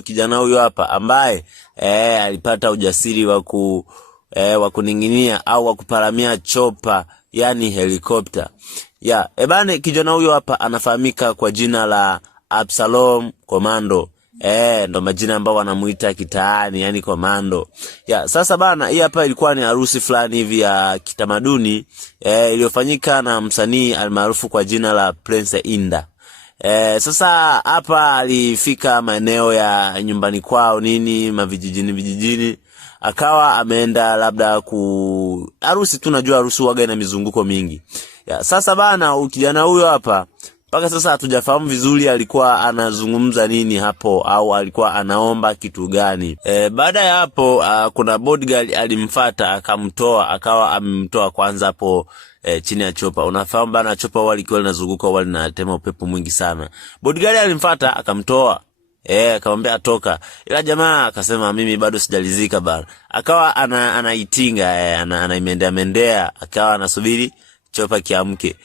kijana huyo hapa ambaye alipata ujasiri wa kuning'inia au wa kuparamia chopa, yani helikopta. Bana, kijana huyo hapa anafahamika kwa jina la Absalom Commando. Ndo majina ambao wanamuita kitaani, yani Commando. Sasa bana, hii hapa ilikuwa ni harusi fulani hivi ya kitamaduni iliyofanyika na msanii almaarufu kwa jina la Prince Indah. Sasa hapa alifika maeneo ya nyumbani kwao vijijini, akawa ameenda labda harusi. Tunajua harusi huaga na mizunguko mingi. Sasa bana, kijana huyo hapa mpaka sasa hatujafahamu vizuri alikuwa anazungumza nini hapo au alikuwa anaomba kitu gani. Baada ya hapo kuna bodyguard alimfuata akamtoa, akawa amemtoa kwanza hapo chini ya chopa. Unafahamu bana, chopa walikuwa linazunguka wale na tema upepo mwingi sana. Bodyguard alimfuata akamtoa, akamwambia atoka. Ila jamaa akasema mimi bado sijalizika bana. Akawa anaitinga, anaimendea, akawa anasubiri chopa kiamke.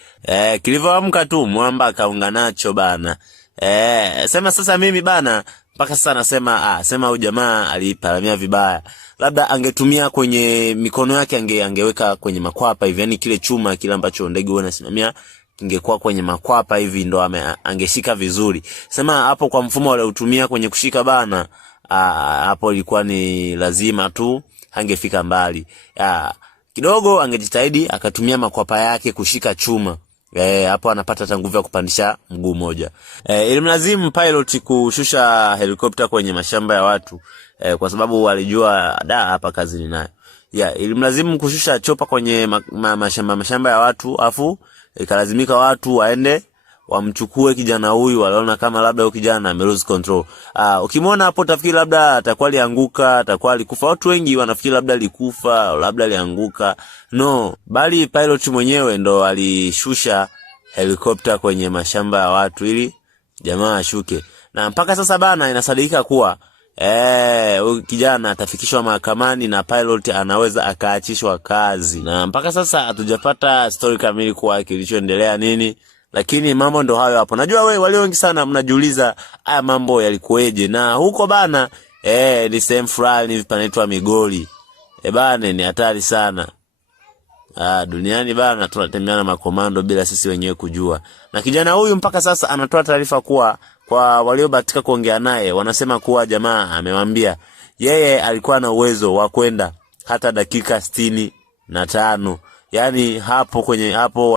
Kilivyoamka tu mwamba akaunga nacho bana. Sema sasa mimi bana, mpaka sasa nasema sema huyu jamaa aliparamia vibaya. Labda angetumia kwenye mikono yake, angeweka kwenye makwapa hivi, yani kile chuma kile ambacho ndege wanasimamia ingekuwa kwenye makwapa hivi, ndo angeshika vizuri. Sema hapo kwa mfumo wale utumia kwenye kushika bana, hapo ilikuwa ni lazima tu angefika mbali. Kidogo angejitahidi akatumia makwapa yake kushika chuma. Hapo anapata nguvu ya kupandisha mguu moja. Ilimlazimu pilot kushusha helikopta kwenye mashamba ya watu, kwa sababu walijua hapa kazi ni nayo. Ilimlazimu kushusha chopa kwenye mashamba ya watu, afu ikalazimika watu waende wamchukue kijana huyu. Waliona kama labda huyu kijana ame lose control. Ukimwona hapo utafikiri labda atakuwa alianguka, atakuwa alikufa. Watu wengi wanafikiri labda alikufa au labda alianguka. No, bali pilot mwenyewe ndo alishusha helikopta kwenye mashamba ya watu ili jamaa ashuke. Na mpaka sasa bana, inasadikika kuwa huyu kijana atafikishwa mahakamani na pilot anaweza akaachishwa kazi. Na mpaka sasa hatujapata story kamili kwa kilichoendelea nini, lakini mambo ndo hayo hapo. Najua walio wengi sana mnajiuliza haya mambo yalikueje. Na huko bana, ni sehemu fulani panaitwa Migori. Bana, ni hatari sana. Duniani bana tunatembea na makomando bila sisi wenyewe kujua. Na kijana huyu mpaka sasa anatoa taarifa kuwa kwa waliobahatika kuongea naye wanasema kuwa jamaa amemwambia yeye alikuwa na uwezo wa kwenda hata dakika 65. Yani hapo